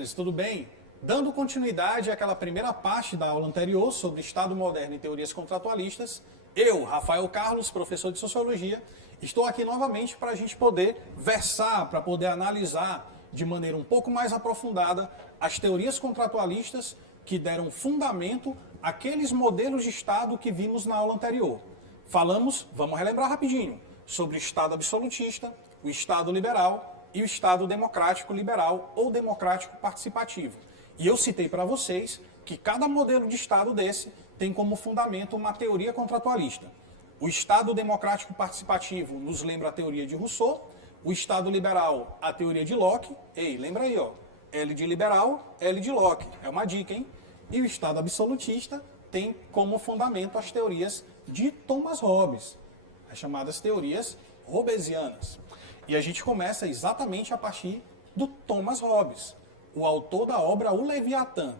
Gênesis, tudo bem? Dando continuidade àquela primeira parte da aula anterior sobre Estado moderno e teorias contratualistas, eu, Rafael Carlos, professor de Sociologia, estou aqui novamente para a gente poder versar, para poder analisar de maneira um pouco mais aprofundada as teorias contratualistas que deram fundamento àqueles modelos de Estado que vimos na aula anterior. Falamos, vamos relembrar rapidinho, sobre o Estado absolutista, o Estado liberal e o Estado democrático liberal ou democrático participativo. E eu citei para vocês que cada modelo de Estado desse tem como fundamento uma teoria contratualista. O Estado democrático participativo nos lembra a teoria de Rousseau, o Estado liberal, a teoria de Locke. Ei, lembra aí, ó, L de liberal, L de Locke. É uma dica, hein? E o Estado absolutista tem como fundamento as teorias de Thomas Hobbes, as chamadas teorias hobbesianas. E a gente começa exatamente a partir do Thomas Hobbes, o autor da obra O Leviatã.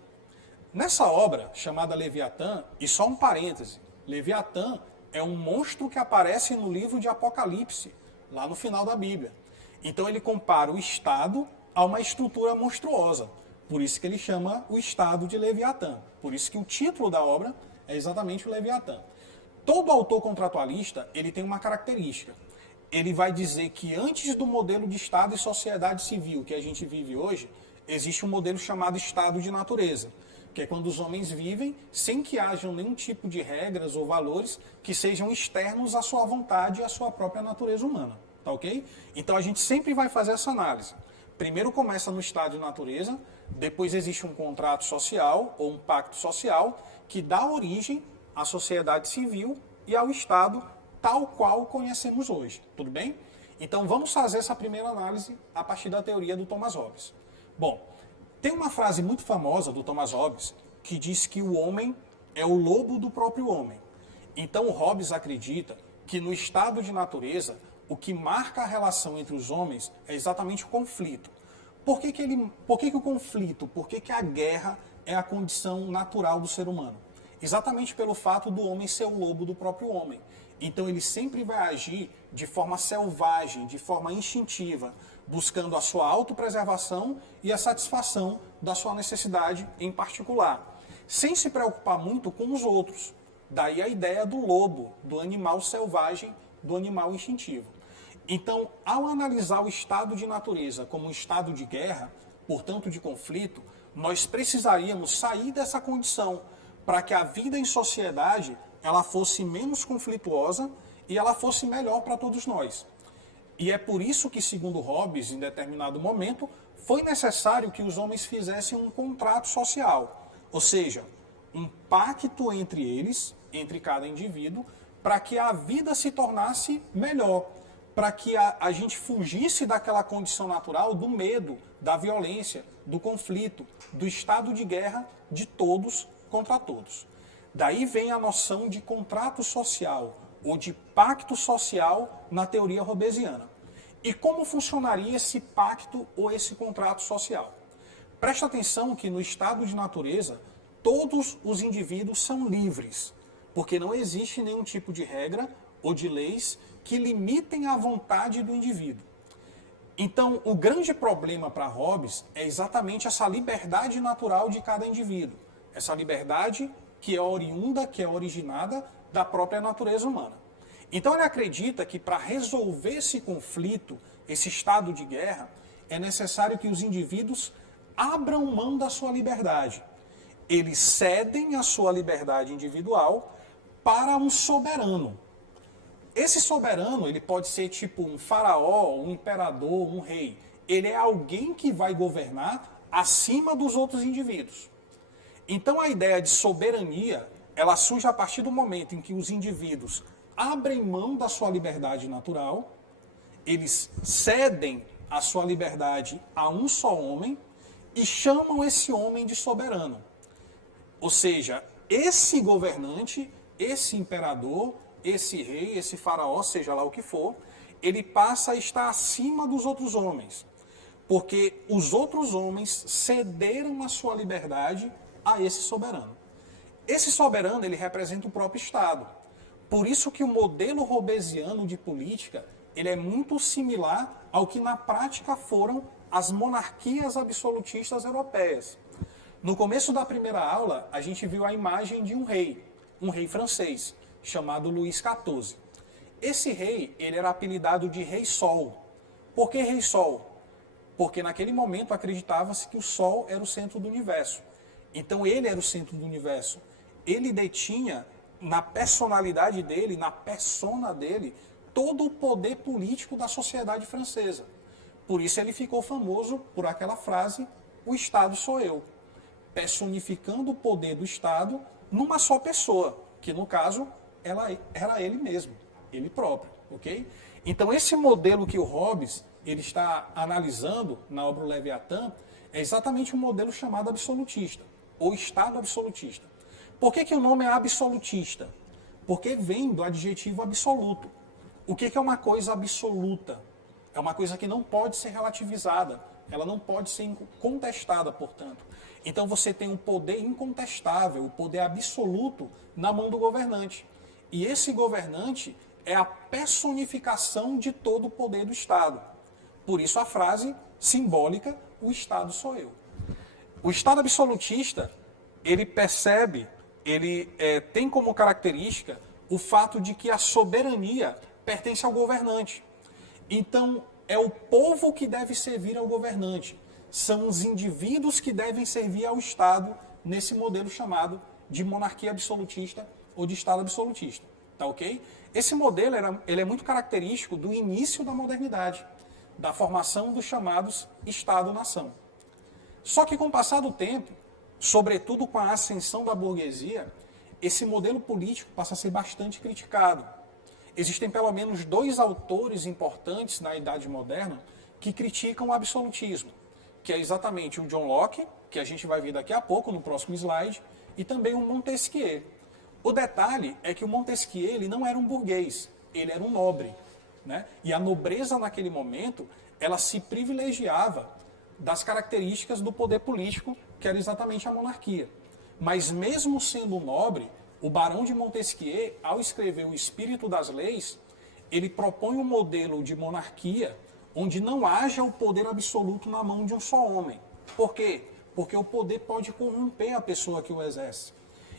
Nessa obra, chamada Leviatã, e só um parêntese, Leviatã é um monstro que aparece no livro de Apocalipse, lá no final da Bíblia. Então ele compara o Estado a uma estrutura monstruosa. Por isso que ele chama o Estado de Leviatã. Por isso que o título da obra é exatamente o Leviatã. Todo autor contratualista, ele tem uma característica. Ele vai dizer que antes do modelo de Estado e sociedade civil que a gente vive hoje, existe um modelo chamado Estado de natureza, que é quando os homens vivem sem que hajam nenhum tipo de regras ou valores que sejam externos à sua vontade e à sua própria natureza humana, tá ok? Então a gente sempre vai fazer essa análise. Primeiro começa no Estado de natureza, depois existe um contrato social ou um pacto social que dá origem à sociedade civil e ao Estado tal qual conhecemos hoje, tudo bem? Então vamos fazer essa primeira análise a partir da teoria do Thomas Hobbes. Bom, tem uma frase muito famosa do Thomas Hobbes que diz que o homem é o lobo do próprio homem. Então o Hobbes acredita que no estado de natureza o que marca a relação entre os homens é exatamente o conflito. Por que o conflito, por que a guerra é a condição natural do ser humano? Exatamente pelo fato do homem ser o lobo do próprio homem. Então ele sempre vai agir de forma selvagem, de forma instintiva, buscando a sua autopreservação e a satisfação da sua necessidade em particular, sem se preocupar muito com os outros. Daí a ideia do lobo, do animal selvagem, do animal instintivo. Então, ao analisar o estado de natureza como um estado de guerra, portanto de conflito, nós precisaríamos sair dessa condição para que a vida em sociedade ela fosse menos conflituosa e ela fosse melhor para todos nós. E é por isso que, segundo Hobbes, em determinado momento, foi necessário que os homens fizessem um contrato social, ou seja, um pacto entre eles, entre cada indivíduo, para que a vida se tornasse melhor, para que a gente fugisse daquela condição natural do medo, da violência, do conflito, do estado de guerra de todos contra todos. Daí vem a noção de contrato social, ou de pacto social na teoria hobbesiana. E como funcionaria esse pacto ou esse contrato social? Presta atenção que no estado de natureza, todos os indivíduos são livres, porque não existe nenhum tipo de regra ou de leis que limitem a vontade do indivíduo. Então, o grande problema para Hobbes é exatamente essa liberdade natural de cada indivíduo. Essa liberdade que é oriunda, que é originada da própria natureza humana. Então ele acredita que para resolver esse conflito, esse estado de guerra, é necessário que os indivíduos abram mão da sua liberdade. Eles cedem a sua liberdade individual para um soberano. Esse soberano, ele pode ser tipo um faraó, um imperador, um rei. Ele é alguém que vai governar acima dos outros indivíduos. Então a ideia de soberania, ela surge a partir do momento em que os indivíduos abrem mão da sua liberdade natural, eles cedem a sua liberdade a um só homem e chamam esse homem de soberano. Ou seja, esse governante, esse imperador, esse rei, esse faraó, seja lá o que for, ele passa a estar acima dos outros homens, porque os outros homens cederam a sua liberdade a esse soberano. Esse soberano, ele representa o próprio Estado. Por isso que o modelo hobbesiano de política, ele é muito similar ao que na prática foram as monarquias absolutistas europeias. No começo da primeira aula, a gente viu a imagem de um rei francês, chamado Luís XIV. Esse rei, ele era apelidado de Rei Sol. Por que Rei Sol? Porque naquele momento acreditava-se que o Sol era o centro do universo. Então ele era o centro do universo. Ele detinha na personalidade dele, na persona dele, todo o poder político da sociedade francesa. Por isso ele ficou famoso por aquela frase, o Estado sou eu, personificando o poder do Estado numa só pessoa, que no caso ela era ele mesmo, ele próprio, ok? Então esse modelo que o Hobbes ele está analisando na obra O Leviatã é exatamente um modelo chamado absolutista, ou Estado absolutista. Por que o nome é absolutista? Porque vem do adjetivo absoluto. O que é uma coisa absoluta? É uma coisa que não pode ser relativizada, ela não pode ser contestada, portanto. Então você tem um poder incontestável, o poder absoluto na mão do governante. E esse governante é a personificação de todo o poder do Estado. Por isso a frase simbólica, o Estado sou eu. O Estado absolutista, ele percebe, ele tem como característica o fato de que a soberania pertence ao governante. Então, é o povo que deve servir ao governante. São os indivíduos que devem servir ao Estado nesse modelo chamado de monarquia absolutista ou de Estado absolutista. Tá ok? Esse modelo ele é muito característico do início da modernidade, da formação dos chamados Estado-nação. Só que com o passar do tempo, sobretudo com a ascensão da burguesia, esse modelo político passa a ser bastante criticado. Existem pelo menos 2 autores importantes na Idade Moderna que criticam o absolutismo, que é exatamente o John Locke, que a gente vai ver daqui a pouco no próximo slide, e também o Montesquieu. O detalhe é que o Montesquieu ele não era um burguês, ele era um nobre, né? E a nobreza naquele momento, ela se privilegiava das características do poder político, que era exatamente a monarquia. Mas mesmo sendo um nobre, o Barão de Montesquieu, ao escrever O Espírito das Leis, ele propõe um modelo de monarquia onde não haja o poder absoluto na mão de um só homem. Por quê? Porque o poder pode corromper a pessoa que o exerce.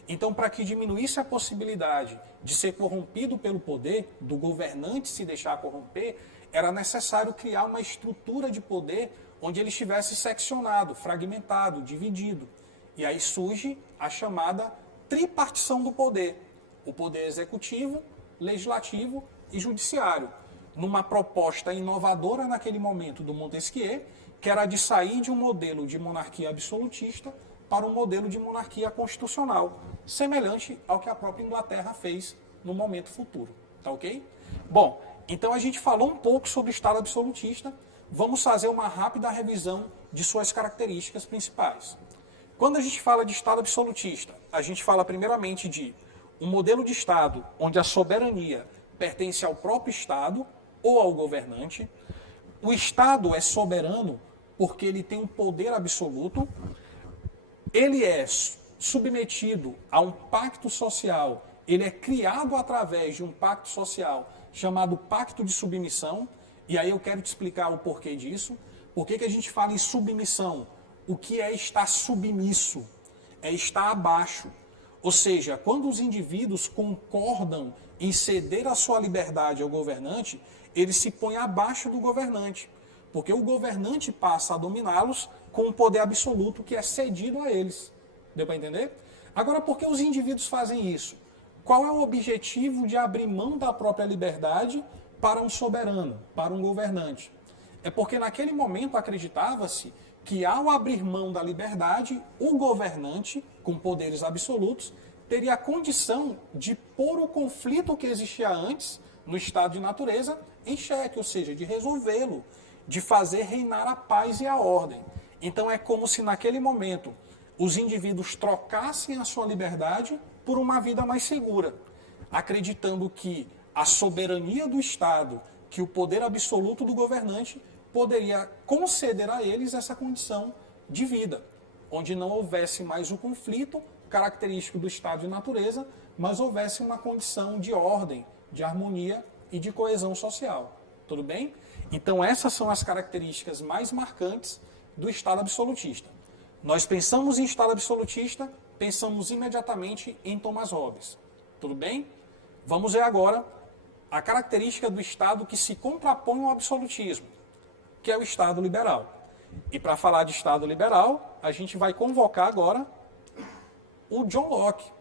Então, para que diminuísse a possibilidade de ser corrompido pelo poder, do governante se deixar corromper, era necessário criar uma estrutura de poder onde ele estivesse seccionado, fragmentado, dividido. E aí surge a chamada tripartição do poder. O poder executivo, legislativo e judiciário. Numa proposta inovadora naquele momento do Montesquieu, que era de sair de um modelo de monarquia absolutista para um modelo de monarquia constitucional, semelhante ao que a própria Inglaterra fez no momento futuro. Tá ok? Bom, então a gente falou um pouco sobre o Estado absolutista, vamos fazer uma rápida revisão de suas características principais. Quando a gente fala de Estado absolutista, a gente fala primeiramente de um modelo de Estado onde a soberania pertence ao próprio Estado ou ao governante. O Estado é soberano porque ele tem um poder absoluto, ele é submetido a um pacto social, ele é criado através de um pacto social chamado Pacto de Submissão, e aí eu quero te explicar o porquê disso. Por que a gente fala em submissão? O que é estar submisso? É estar abaixo. Ou seja, quando os indivíduos concordam em ceder a sua liberdade ao governante, eles se põem abaixo do governante, porque o governante passa a dominá-los com um poder absoluto que é cedido a eles. Deu para entender? Agora, por que os indivíduos fazem isso? Qual é o objetivo de abrir mão da própria liberdade para um soberano, para um governante? É porque naquele momento acreditava-se que ao abrir mão da liberdade, o governante, com poderes absolutos, teria a condição de pôr o conflito que existia antes, no estado de natureza, em xeque, ou seja, de resolvê-lo, de fazer reinar a paz e a ordem. Então é como se naquele momento os indivíduos trocassem a sua liberdade por uma vida mais segura, acreditando que a soberania do Estado, que o poder absoluto do governante poderia conceder a eles essa condição de vida, onde não houvesse mais o conflito característico do estado de natureza, mas houvesse uma condição de ordem, de harmonia e de coesão social. Tudo bem? Então, essas são as características mais marcantes do Estado absolutista. Nós pensamos em Estado absolutista, pensamos imediatamente em Thomas Hobbes. Tudo bem? Vamos ver agora a característica do Estado que se contrapõe ao absolutismo, que é o Estado liberal. E para falar de Estado liberal, a gente vai convocar agora o John Locke,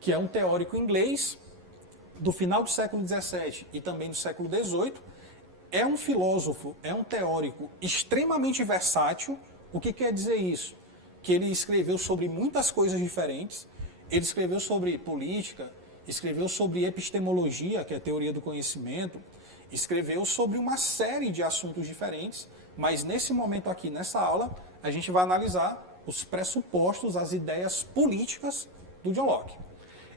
que é um teórico inglês do final do século XVII e também do século XVIII. É um filósofo, é um teórico extremamente versátil. O que quer dizer isso? Que ele escreveu sobre muitas coisas diferentes. Ele escreveu sobre política, escreveu sobre epistemologia, que é a teoria do conhecimento, escreveu sobre uma série de assuntos diferentes, mas nesse momento aqui, nessa aula, a gente vai analisar os pressupostos, as ideias políticas do John Locke.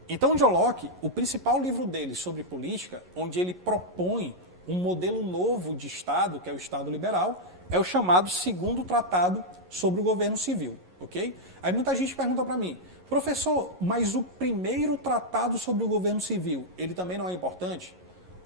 Então, John Locke, o principal livro dele sobre política, onde ele propõe um modelo novo de Estado, que é o Estado liberal, é o chamado Segundo Tratado sobre o Governo Civil, ok? Aí muita gente pergunta para mim, professor, mas o primeiro tratado sobre o governo civil, ele também não é importante?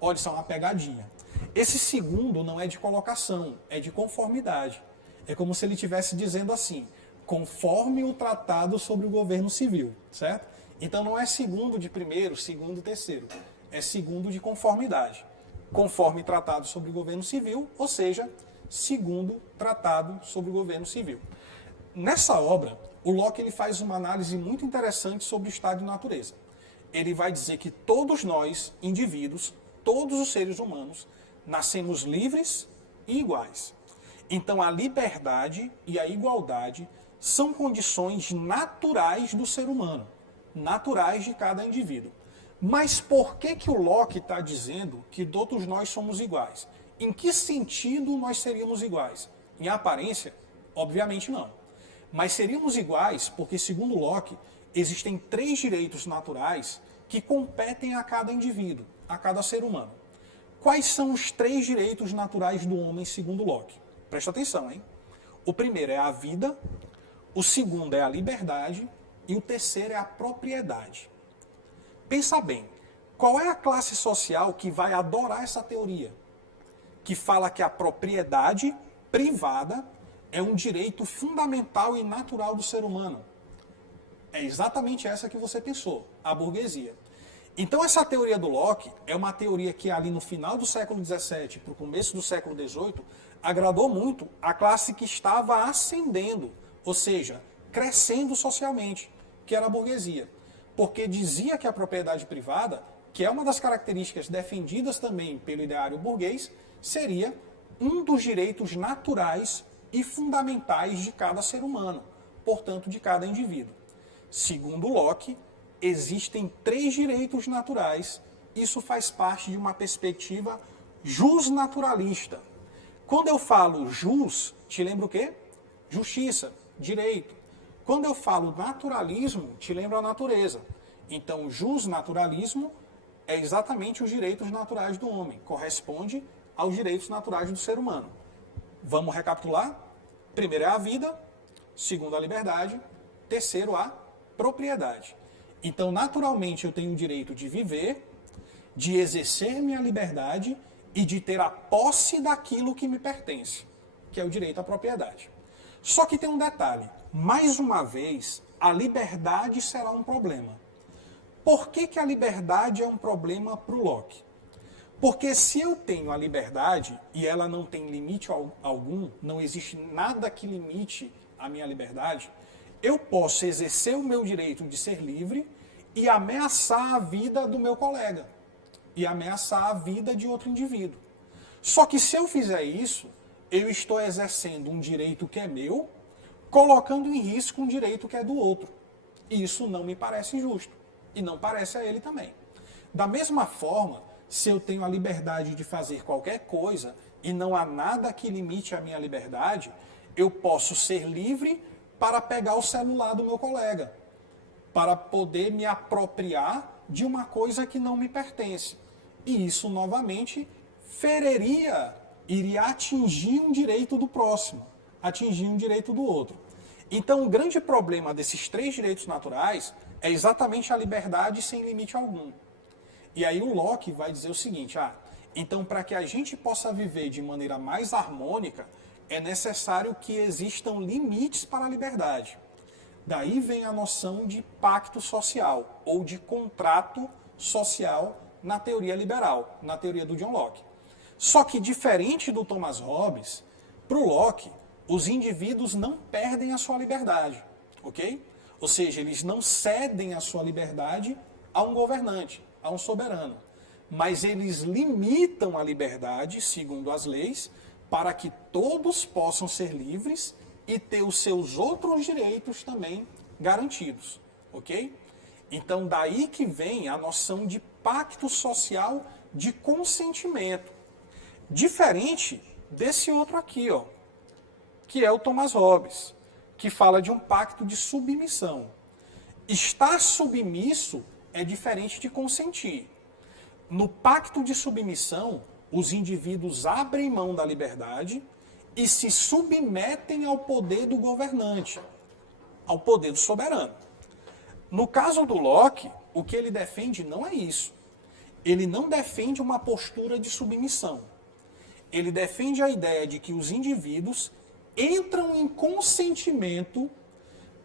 Olha, isso é uma pegadinha. Esse segundo não é de colocação, é de conformidade. É como se ele estivesse dizendo assim, conforme o tratado sobre o governo civil, certo? Então não é segundo de primeiro, segundo e terceiro. É segundo de conformidade. Conforme tratado sobre o governo civil, ou seja, segundo tratado sobre o governo civil. Nessa obra, o Locke ele faz uma análise muito interessante sobre o estado de natureza. Ele vai dizer que todos nós, indivíduos, todos os seres humanos, nascemos livres e iguais. Então a liberdade e a igualdade são condições naturais do ser humano, naturais de cada indivíduo. Mas por que o Locke está dizendo que todos nós somos iguais? Em que sentido nós seríamos iguais? Em aparência? Obviamente não. Mas seríamos iguais porque, segundo Locke, existem 3 direitos naturais que competem a cada indivíduo, a cada ser humano. Quais são os 3 direitos naturais do homem, segundo Locke? Presta atenção, hein? O primeiro é a vida, o segundo é a liberdade e o terceiro é a propriedade. Pensa bem, qual é a classe social que vai adorar essa teoria? Que fala que a propriedade privada é um direito fundamental e natural do ser humano. É exatamente essa que você pensou, a burguesia. Então essa teoria do Locke é uma teoria que ali no final do século XVII para o começo do século XVIII agradou muito a classe que estava ascendendo, ou seja, crescendo socialmente, que era a burguesia. Porque dizia que a propriedade privada, que é uma das características defendidas também pelo ideário burguês, seria um dos direitos naturais e fundamentais de cada ser humano, portanto, de cada indivíduo. Segundo Locke, existem 3 direitos naturais. Isso faz parte de uma perspectiva jusnaturalista. Quando eu falo jus, te lembra o quê? Justiça, direito. Quando eu falo naturalismo, te lembra a natureza. Então, jusnaturalismo é exatamente os direitos naturais do homem, corresponde aos direitos naturais do ser humano. Vamos recapitular? Primeiro é a vida, segundo a liberdade, terceiro a propriedade. Então, naturalmente, eu tenho o direito de viver, de exercer minha liberdade e de ter a posse daquilo que me pertence, que é o direito à propriedade. Só que tem um detalhe. Mais uma vez, a liberdade será um problema. Por que a liberdade é um problema para o Locke? Porque se eu tenho a liberdade e ela não tem limite algum, não existe nada que limite a minha liberdade, eu posso exercer o meu direito de ser livre e ameaçar a vida do meu colega, e ameaçar a vida de outro indivíduo. Só que se eu fizer isso, eu estou exercendo um direito que é meu, colocando em risco um direito que é do outro. E isso não me parece justo, e não parece a ele também. Da mesma forma, se eu tenho a liberdade de fazer qualquer coisa e não há nada que limite a minha liberdade, eu posso ser livre para pegar o celular do meu colega, para poder me apropriar de uma coisa que não me pertence. E isso, novamente, iria atingir um direito do próximo, atingir um direito do outro. Então, o grande problema desses 3 direitos naturais é exatamente a liberdade sem limite algum. E aí o Locke vai dizer o seguinte, Então, para que a gente possa viver de maneira mais harmônica, é necessário que existam limites para a liberdade. Daí vem a noção de pacto social, ou de contrato social na teoria liberal, na teoria do John Locke. Só que, diferente do Thomas Hobbes, para o Locke, os indivíduos não perdem a sua liberdade, ok? Ou seja, eles não cedem a sua liberdade a um governante, a um soberano. Mas eles limitam a liberdade, segundo as leis, para que todos possam ser livres e ter os seus outros direitos também garantidos, ok? Então, daí que vem a noção de pacto social de consentimento. Diferente desse outro aqui, ó, que é o Thomas Hobbes, que fala de um pacto de submissão. Estar submisso é diferente de consentir. No pacto de submissão, os indivíduos abrem mão da liberdade e se submetem ao poder do governante, ao poder do soberano. No caso do Locke, o que ele defende não é isso. Ele não defende uma postura de submissão. Ele defende a ideia de que os indivíduos entram em consentimento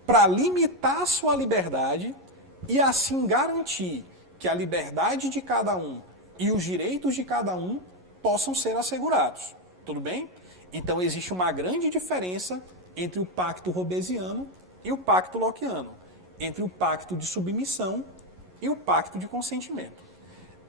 para limitar a sua liberdade e assim garantir que a liberdade de cada um e os direitos de cada um possam ser assegurados. Tudo bem? Então existe uma grande diferença entre o pacto hobbesiano e o pacto lockeano, entre o pacto de submissão e o pacto de consentimento.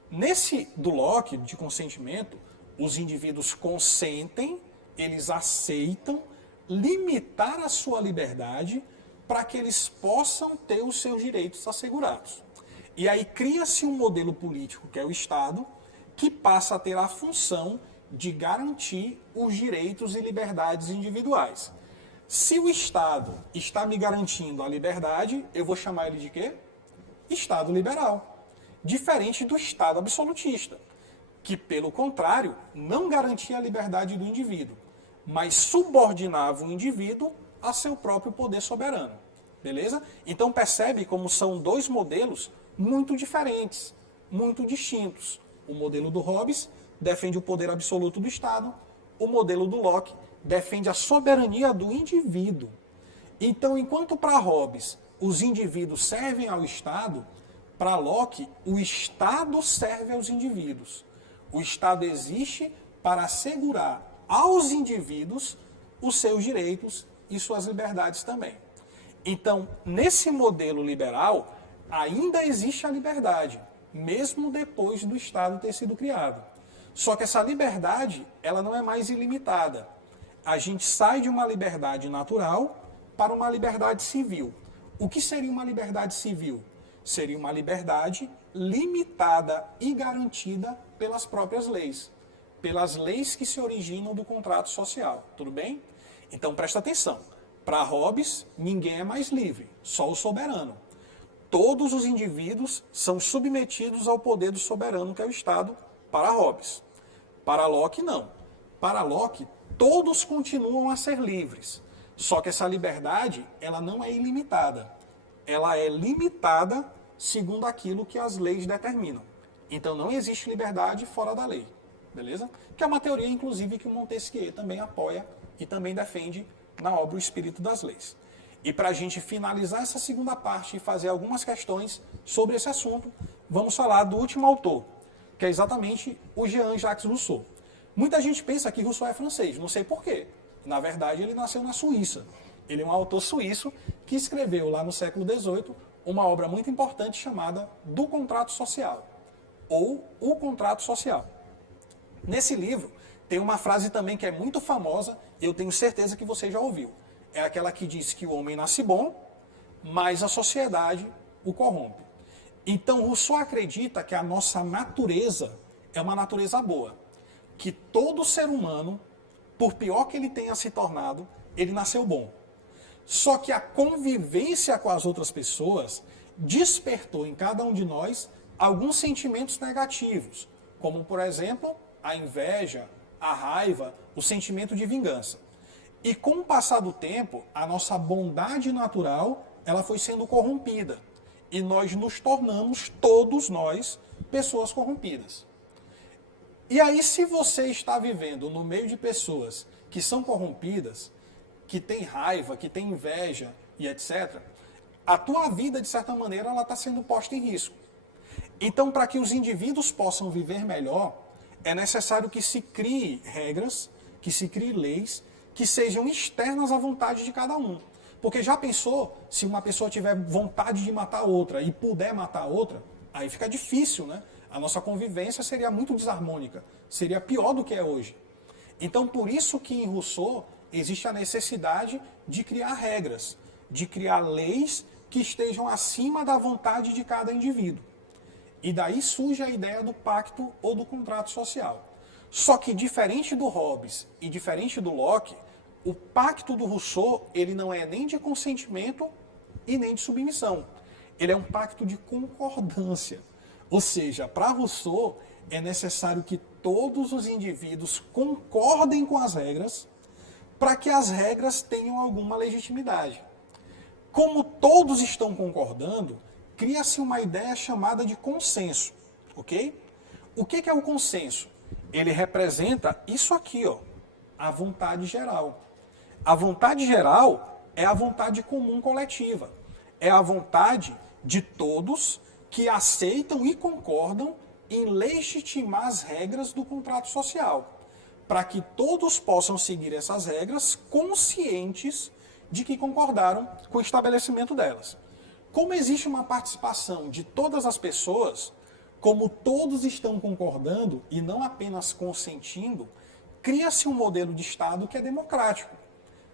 Nesse do Locke, de consentimento, os indivíduos consentem, eles aceitam limitar a sua liberdade para que eles possam ter os seus direitos assegurados. E aí cria-se um modelo político, que é o Estado, que passa a ter a função de garantir os direitos e liberdades individuais. Se o Estado está me garantindo a liberdade, eu vou chamar ele de quê? Estado liberal. Diferente do Estado absolutista, que, pelo contrário, não garantia a liberdade do indivíduo, mas subordinava o indivíduo a seu próprio poder soberano. Beleza? Então percebe como são dois modelos muito diferentes, muito distintos. O modelo do Hobbes defende o poder absoluto do Estado, o modelo do Locke defende a soberania do indivíduo. Então, enquanto para Hobbes os indivíduos servem ao Estado, para Locke o Estado serve aos indivíduos. O Estado existe para assegurar aos indivíduos os seus direitos e suas liberdades também. Então, nesse modelo liberal, ainda existe a liberdade, mesmo depois do Estado ter sido criado. Só que essa liberdade, ela não é mais ilimitada. A gente sai de uma liberdade natural para uma liberdade civil. O que seria uma liberdade civil? Seria uma liberdade limitada e garantida pelas próprias leis, pelas leis que se originam do contrato social. Tudo bem? Então presta atenção. Para Hobbes, ninguém é mais livre, só o soberano. Todos os indivíduos são submetidos ao poder do soberano, que é o Estado, para Hobbes. Para Locke, não. Para Locke, todos continuam a ser livres. Só que essa liberdade, ela não é ilimitada. Ela é limitada segundo aquilo que as leis determinam. Então não existe liberdade fora da lei. Beleza? Que é uma teoria, inclusive, que o Montesquieu também apoia e também defende na obra O Espírito das Leis. E para a gente finalizar essa segunda parte e fazer algumas questões sobre esse assunto, vamos falar do último autor, que é exatamente o Jean-Jacques Rousseau. Muita gente pensa que Rousseau é francês, não sei porquê. Na verdade, ele nasceu na Suíça. Ele é um autor suíço que escreveu lá no século XVIII uma obra muito importante chamada Do Contrato Social, ou O Contrato Social. Nesse livro, tem uma frase também que é muito famosa, e eu tenho certeza que você já ouviu. É aquela que diz que o homem nasce bom, mas a sociedade o corrompe. Então, Rousseau acredita que a nossa natureza é uma natureza boa. Que todo ser humano, por pior que ele tenha se tornado, ele nasceu bom. Só que a convivência com as outras pessoas despertou em cada um de nós alguns sentimentos negativos, como, por exemplo, a inveja, a raiva, o sentimento de vingança. E com o passar do tempo, a nossa bondade natural, ela foi sendo corrompida. E nós nos tornamos, todos nós, pessoas corrompidas. E aí, se você está vivendo no meio de pessoas que são corrompidas, que têm raiva, que têm inveja e etc., a tua vida, de certa maneira, ela está sendo posta em risco. Então, para que os indivíduos possam viver melhor, é necessário que se crie regras, que se crie leis, que sejam externas à vontade de cada um. Porque já pensou, se uma pessoa tiver vontade de matar outra e puder matar outra, aí fica difícil, né? A nossa convivência seria muito desarmônica, seria pior do que é hoje. Então, por isso que em Rousseau existe a necessidade de criar regras, de criar leis que estejam acima da vontade de cada indivíduo. E daí surge a ideia do pacto ou do contrato social. Só que diferente do Hobbes e diferente do Locke, o pacto do Rousseau, ele não é nem de consentimento e nem de submissão. Ele é um pacto de concordância. Ou seja, para Rousseau é necessário que todos os indivíduos concordem com as regras para que as regras tenham alguma legitimidade. Como todos estão concordando, cria-se uma ideia chamada de consenso, ok? O que é o consenso? Ele representa isso aqui, ó, a vontade geral. A vontade geral é a vontade comum coletiva. É a vontade de todos que aceitam e concordam em legitimar as regras do contrato social, para que todos possam seguir essas regras conscientes de que concordaram com o estabelecimento delas. Como existe uma participação de todas as pessoas, como todos estão concordando e não apenas consentindo, cria-se um modelo de Estado que é democrático.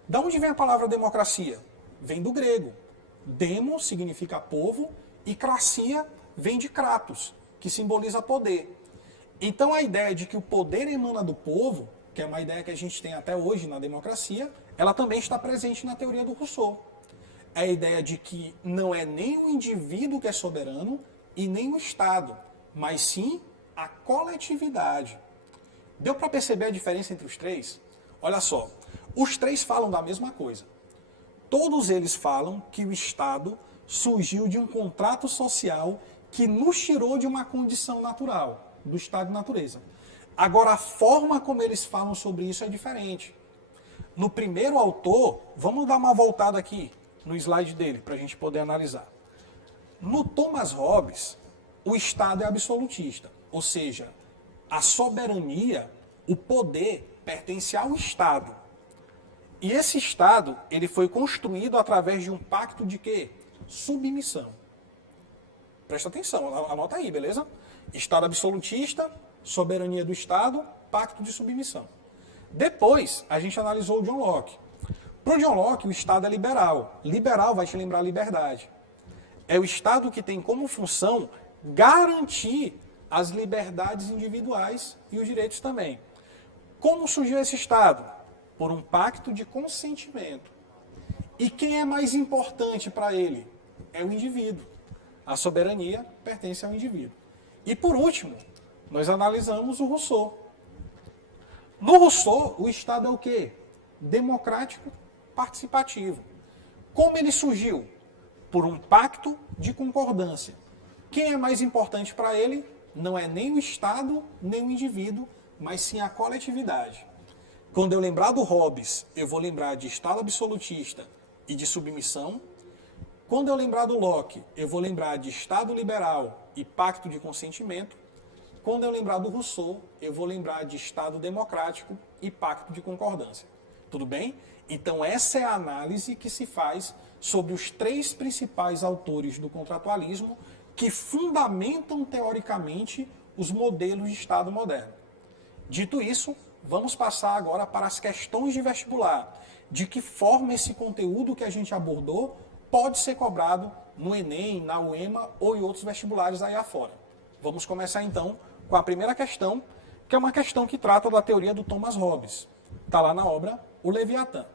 Da onde vem a palavra democracia? Vem do grego. Demo significa povo e cracia vem de kratos, que simboliza poder. Então a ideia de que o poder emana do povo, que é uma ideia que a gente tem até hoje na democracia, ela também está presente na teoria do Rousseau. É a ideia de que não é nem o indivíduo que é soberano e nem o Estado, mas sim a coletividade. Deu para perceber a diferença entre os três? Olha só, os três falam da mesma coisa. Todos eles falam que o Estado surgiu de um contrato social que nos tirou de uma condição natural, do estado de natureza. Agora, a forma como eles falam sobre isso é diferente. No primeiro autor, vamos dar uma voltada aqui no slide dele, para a gente poder analisar. No Thomas Hobbes, o Estado é absolutista, ou seja, a soberania, o poder, pertence ao Estado. E esse Estado, ele foi construído através de um pacto de quê? Submissão. Presta atenção, anota aí, beleza? Estado absolutista, soberania do Estado, pacto de submissão. Depois, a gente analisou o John Locke. Para o John Locke, o Estado é liberal. Liberal vai te lembrar liberdade. É o Estado que tem como função garantir as liberdades individuais e os direitos também. Como surgiu esse Estado? Por um pacto de consentimento. E quem é mais importante para ele? É o indivíduo. A soberania pertence ao indivíduo. E por último, nós analisamos o Rousseau. No Rousseau, o Estado é o quê? Democrático, participativo. Como ele surgiu? Por um pacto de concordância. Quem é mais importante para ele? Não é nem o Estado, nem o indivíduo, mas sim a coletividade. Quando eu lembrar do Hobbes, eu vou lembrar de Estado absolutista e de submissão. Quando eu lembrar do Locke, eu vou lembrar de Estado liberal e pacto de consentimento. Quando eu lembrar do Rousseau, eu vou lembrar de Estado democrático e pacto de concordância. Tudo bem? Então essa é a análise que se faz sobre os três principais autores do contratualismo que fundamentam teoricamente os modelos de Estado moderno. Dito isso, vamos passar agora para as questões de vestibular. De que forma esse conteúdo que a gente abordou pode ser cobrado no Enem, na UEMA ou em outros vestibulares aí afora. Vamos começar então com a primeira questão, que é uma questão que trata da teoria do Thomas Hobbes. Está lá na obra O Leviatã.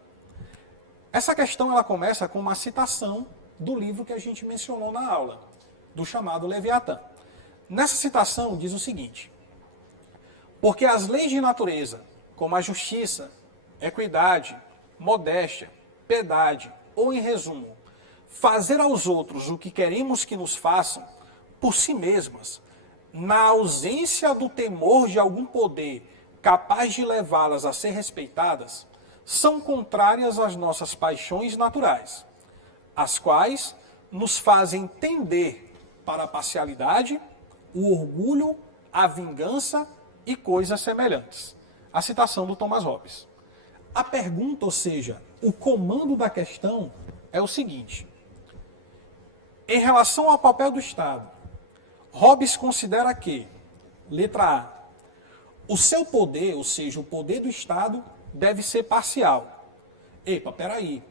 Essa questão ela começa com uma citação do livro que a gente mencionou na aula, do chamado Leviatã. Nessa citação diz o seguinte: porque as leis de natureza, como a justiça, equidade, modéstia, piedade, ou em resumo, fazer aos outros o que queremos que nos façam, por si mesmas, na ausência do temor de algum poder capaz de levá-las a ser respeitadas, são contrárias às nossas paixões naturais, as quais nos fazem tender para a parcialidade, o orgulho, a vingança e coisas semelhantes. A citação do Thomas Hobbes. A pergunta, ou seja, o comando da questão é o seguinte: em relação ao papel do Estado, Hobbes considera que, letra A, o seu poder, ou seja, o poder do Estado, deve ser parcial. Epa, peraí.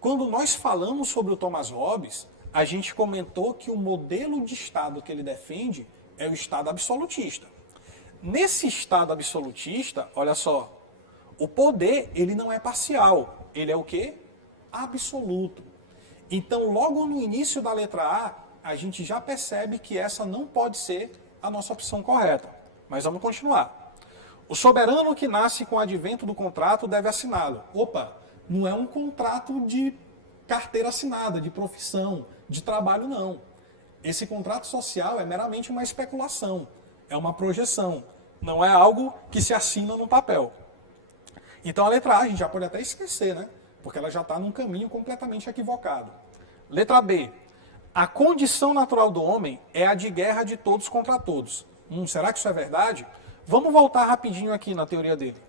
Quando nós falamos sobre o Thomas Hobbes, a gente comentou que o modelo de Estado que ele defende é o Estado absolutista. Nesse Estado absolutista, olha só, o poder, ele não é parcial. Ele é o quê? Absoluto. Então, logo no início da letra A gente já percebe que essa não pode ser a nossa opção correta. Mas vamos continuar. O soberano que nasce com o advento do contrato deve assiná-lo. Opa, não é um contrato de carteira assinada, de profissão, de trabalho, não. Esse contrato social é meramente uma especulação, é uma projeção, não é algo que se assina no papel. Então a letra A a gente já pode até esquecer, né? Porque ela já está num caminho completamente equivocado. Letra B. A condição natural do homem é a de guerra de todos contra todos. Será que isso é verdade? Vamos voltar rapidinho aqui na teoria dele.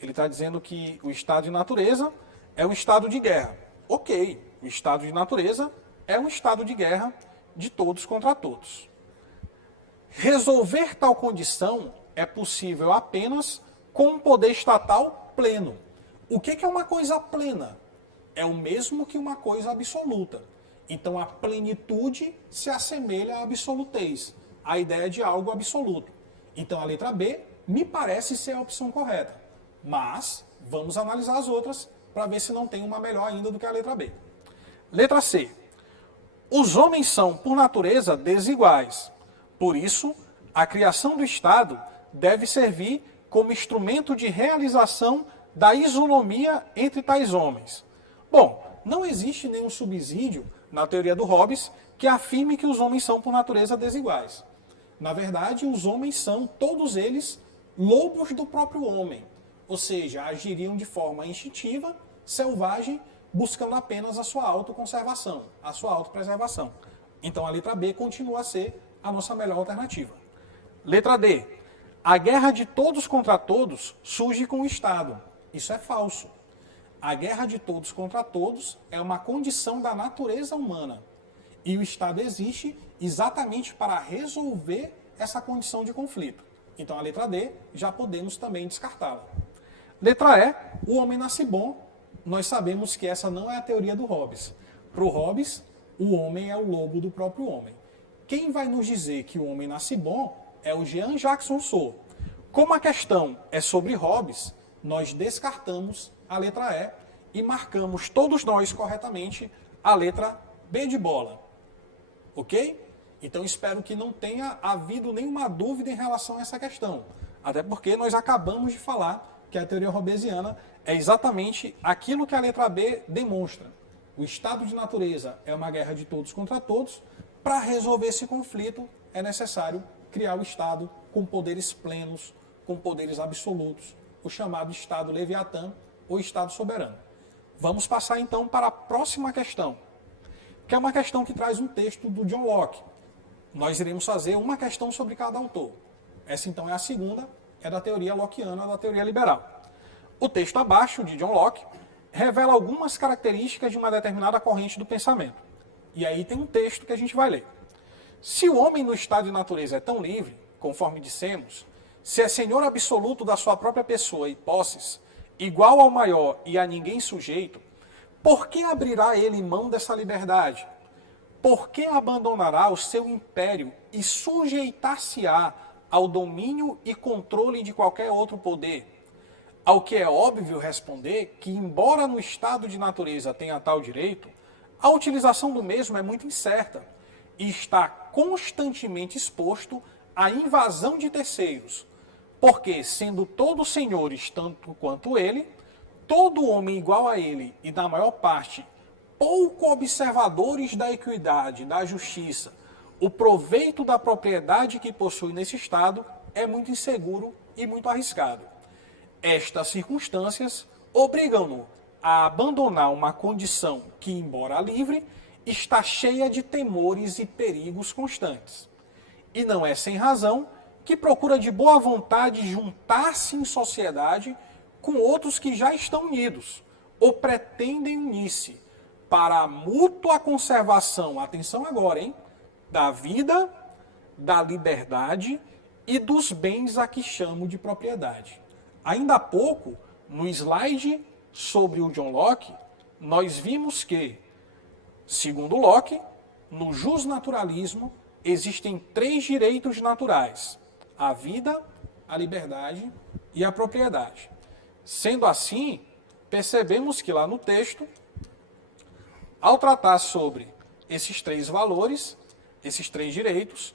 Ele está dizendo que o estado de natureza é um estado de guerra. Ok, o estado de natureza é um estado de guerra de todos contra todos. Resolver tal condição é possível apenas com um poder estatal pleno. O que é uma coisa plena? É o mesmo que uma coisa absoluta. Então a plenitude se assemelha à absolutez, a ideia de algo absoluto. Então a letra B me parece ser a opção correta. Mas vamos analisar as outras para ver se não tem uma melhor ainda do que a letra B. Letra C. Os homens são, por natureza, desiguais. Por isso, a criação do Estado deve servir como instrumento de realização da isonomia entre tais homens. Bom, não existe nenhum subsídio na teoria do Hobbes que afirme que os homens são, por natureza, desiguais. Na verdade, os homens são, todos eles, lobos do próprio homem. Ou seja, agiriam de forma instintiva, selvagem, buscando apenas a sua autoconservação, a sua autopreservação. Então a letra B continua a ser a nossa melhor alternativa. Letra D. A guerra de todos contra todos surge com o Estado. Isso é falso. A guerra de todos contra todos é uma condição da natureza humana. E o Estado existe exatamente para resolver essa condição de conflito. Então a letra D já podemos também descartá-la. Letra E. O homem nasce bom. Nós sabemos que essa não é a teoria do Hobbes. Para o Hobbes, o homem é o lobo do próprio homem. Quem vai nos dizer que o homem nasce bom é o Jean-Jacques Rousseau. Como a questão é sobre Hobbes, nós descartamos a letra E e marcamos todos nós corretamente a letra B de bola. Ok? Então espero que não tenha havido nenhuma dúvida em relação a essa questão. Até porque nós acabamos de falar que a teoria hobbesiana é exatamente aquilo que a letra B demonstra. O estado de natureza é uma guerra de todos contra todos. Para resolver esse conflito, é necessário criar o Estado com poderes plenos, com poderes absolutos, o chamado Estado Leviatã ou Estado soberano. Vamos passar então para a próxima questão, que é uma questão que traz um texto do John Locke. Nós iremos fazer uma questão sobre cada autor. Essa então é a segunda, é da teoria lockeana, da teoria liberal. O texto abaixo, de John Locke, revela algumas características de uma determinada corrente do pensamento. E aí tem um texto que a gente vai ler. Se o homem no estado de natureza é tão livre, conforme dissemos, se é senhor absoluto da sua própria pessoa e posses, igual ao maior e a ninguém sujeito, por que abrirá ele mão dessa liberdade? Por que abandonará o seu império e sujeitar-se-á ao domínio e controle de qualquer outro poder? Ao que é óbvio responder que, embora no estado de natureza tenha tal direito, a utilização do mesmo é muito incerta e está constantemente exposto à invasão de terceiros, porque, sendo todos senhores tanto quanto ele, todo homem igual a ele e, da maior parte, pouco observadores da equidade, da justiça, o proveito da propriedade que possui nesse estado é muito inseguro e muito arriscado. Estas circunstâncias obrigam-no a abandonar uma condição que, embora livre, está cheia de temores e perigos constantes. E não é sem razão que procura de boa vontade juntar-se em sociedade com outros que já estão unidos, ou pretendem unir-se, para a mútua conservação, atenção agora, hein, da vida, da liberdade e dos bens a que chamo de propriedade. Ainda há pouco, no slide sobre o John Locke, nós vimos que, segundo Locke, no justnaturalismo existem 3 direitos naturais: a vida, a liberdade e a propriedade. Sendo assim, percebemos que lá no texto, ao tratar sobre esses 3 valores, esses 3 direitos,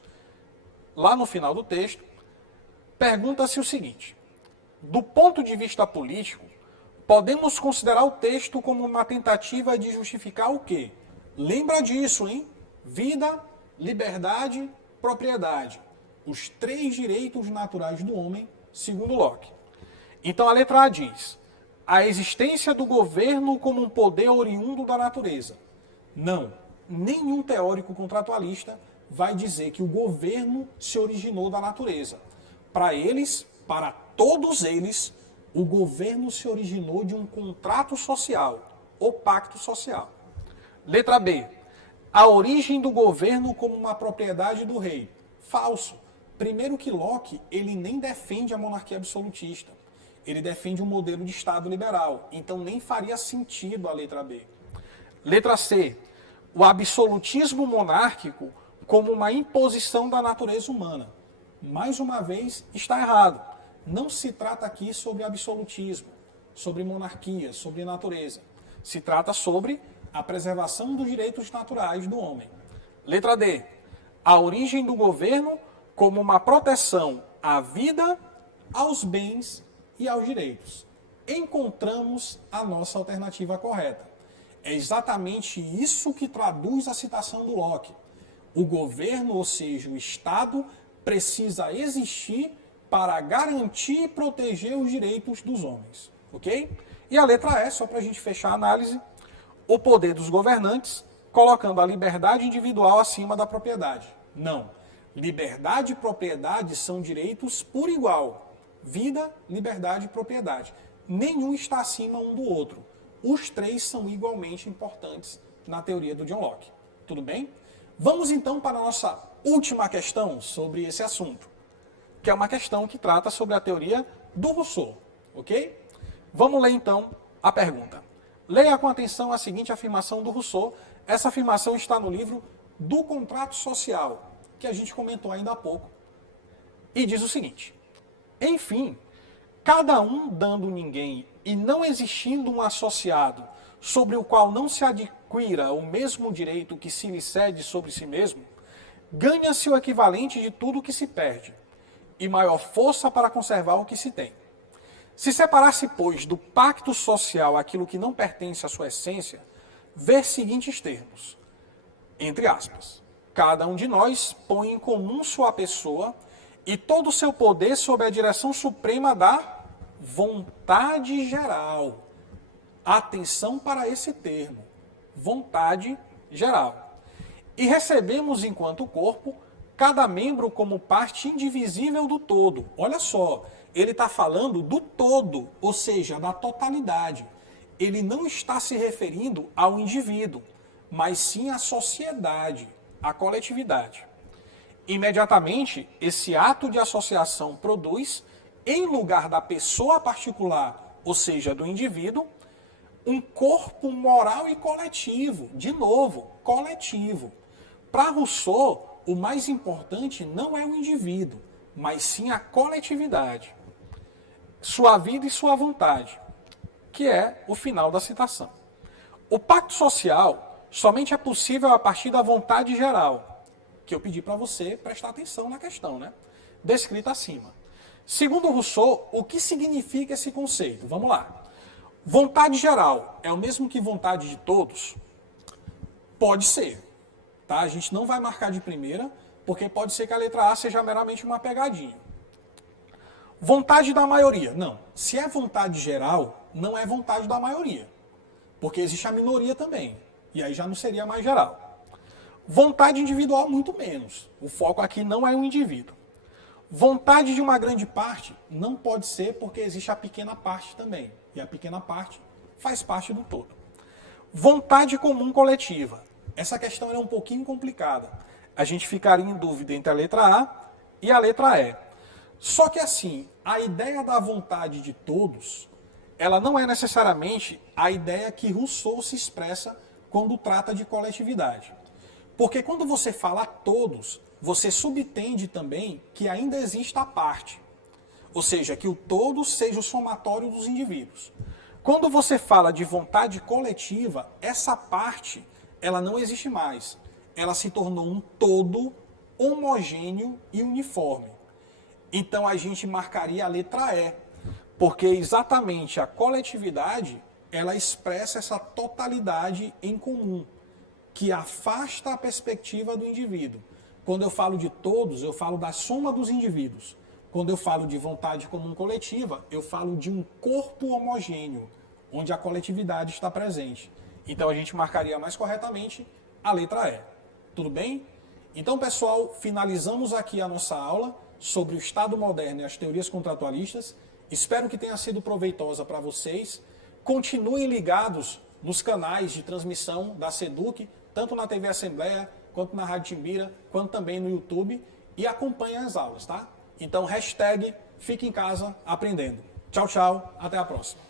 lá no final do texto, pergunta-se o seguinte: do ponto de vista político, podemos considerar o texto como uma tentativa de justificar o quê? Lembra disso, hein? Vida, liberdade, propriedade. Os 3 direitos naturais do homem, segundo Locke. Então a letra A diz: a existência do governo como um poder oriundo da natureza. Não, nenhum teórico contratualista vai dizer que o governo se originou da natureza. Para eles, para todos eles, o governo se originou de um contrato social, ou pacto social. Letra B. A origem do governo como uma propriedade do rei. Falso. Primeiro que Locke, ele nem defende a monarquia absolutista. Ele defende um modelo de Estado liberal. Então nem faria sentido a letra B. Letra C. O absolutismo monárquico como uma imposição da natureza humana. Mais uma vez, está errado. Não se trata aqui sobre absolutismo, sobre monarquia, sobre natureza. Se trata sobre a preservação dos direitos naturais do homem. Letra D. A origem do governo como uma proteção à vida, aos bens e aos direitos. Encontramos a nossa alternativa correta. É exatamente isso que traduz a citação do Locke. O governo, ou seja, o Estado, precisa existir para garantir e proteger os direitos dos homens. Ok? E a letra E, só para a gente fechar a análise, o poder dos governantes, colocando a liberdade individual acima da propriedade. Não. Liberdade e propriedade são direitos por igual. Vida, liberdade e propriedade. Nenhum está acima um do outro. Os 3 são igualmente importantes na teoria do John Locke. Tudo bem? Vamos então para a nossa última questão sobre esse assunto, que é uma questão que trata sobre a teoria do Rousseau. Ok? Vamos ler então a pergunta. Leia com atenção a seguinte afirmação do Rousseau. Essa afirmação está no livro do Contrato Social, que a gente comentou ainda há pouco. E diz o seguinte: enfim, cada um dando ninguém e não existindo um associado sobre o qual não se adquira o mesmo direito que se lhe cede sobre si mesmo, ganha-se o equivalente de tudo o que se perde, e maior força para conservar o que se tem. Se separar-se, pois, do pacto social aquilo que não pertence à sua essência, ver seguintes termos, entre aspas: cada um de nós põe em comum sua pessoa e todo o seu poder sob a direção suprema da vontade geral. Atenção para esse termo, vontade geral. E recebemos enquanto corpo cada membro como parte indivisível do todo. Olha só, ele está falando do todo, ou seja, da totalidade. Ele não está se referindo ao indivíduo, mas sim à sociedade, à coletividade. Imediatamente, esse ato de associação produz, em lugar da pessoa particular, ou seja, do indivíduo, um corpo moral e coletivo. De novo, coletivo. Para Rousseau, o mais importante não é o indivíduo, mas sim a coletividade. Sua vida e sua vontade, que é o final da citação. O pacto social somente é possível a partir da vontade geral, que eu pedi para você prestar atenção na questão, né? Descrita acima. Segundo Rousseau, o que significa esse conceito? Vamos lá. Vontade geral é o mesmo que vontade de todos? Pode ser. Tá? A gente não vai marcar de primeira, porque pode ser que a letra A seja meramente uma pegadinha. Vontade da maioria. Não. Se é vontade geral, não é vontade da maioria. Porque existe a minoria também. E aí já não seria mais geral. Vontade individual, muito menos. O foco aqui não é o indivíduo. Vontade de uma grande parte não pode ser, porque existe a pequena parte também. E a pequena parte faz parte do todo. Vontade comum coletiva. Essa questão é um pouquinho complicada. A gente ficaria em dúvida entre a letra A e a letra E. Só que assim, a ideia da vontade de todos, ela não é necessariamente a ideia que Rousseau se expressa quando trata de coletividade. Porque quando você fala todos, você subtende também que ainda existe a parte. Ou seja, que o todo seja o somatório dos indivíduos. Quando você fala de vontade coletiva, essa parte, ela não existe mais. Ela se tornou um todo homogêneo e uniforme. Então a gente marcaria a letra E, porque exatamente a coletividade, ela expressa essa totalidade em comum, que afasta a perspectiva do indivíduo. Quando eu falo de todos, eu falo da soma dos indivíduos. Quando eu falo de vontade comum coletiva, eu falo de um corpo homogêneo, onde a coletividade está presente. Então a gente marcaria mais corretamente a letra E. Tudo bem? Então, pessoal, finalizamos aqui a nossa aula sobre o Estado moderno e as teorias contratualistas. Espero que tenha sido proveitosa para vocês. Continuem ligados nos canais de transmissão da SEDUC, tanto na TV Assembleia, quanto na Rádio Timbira, quanto também no YouTube, e acompanhem as aulas, tá? Então, hashtag Fique em Casa Aprendendo. Tchau, tchau, até a próxima.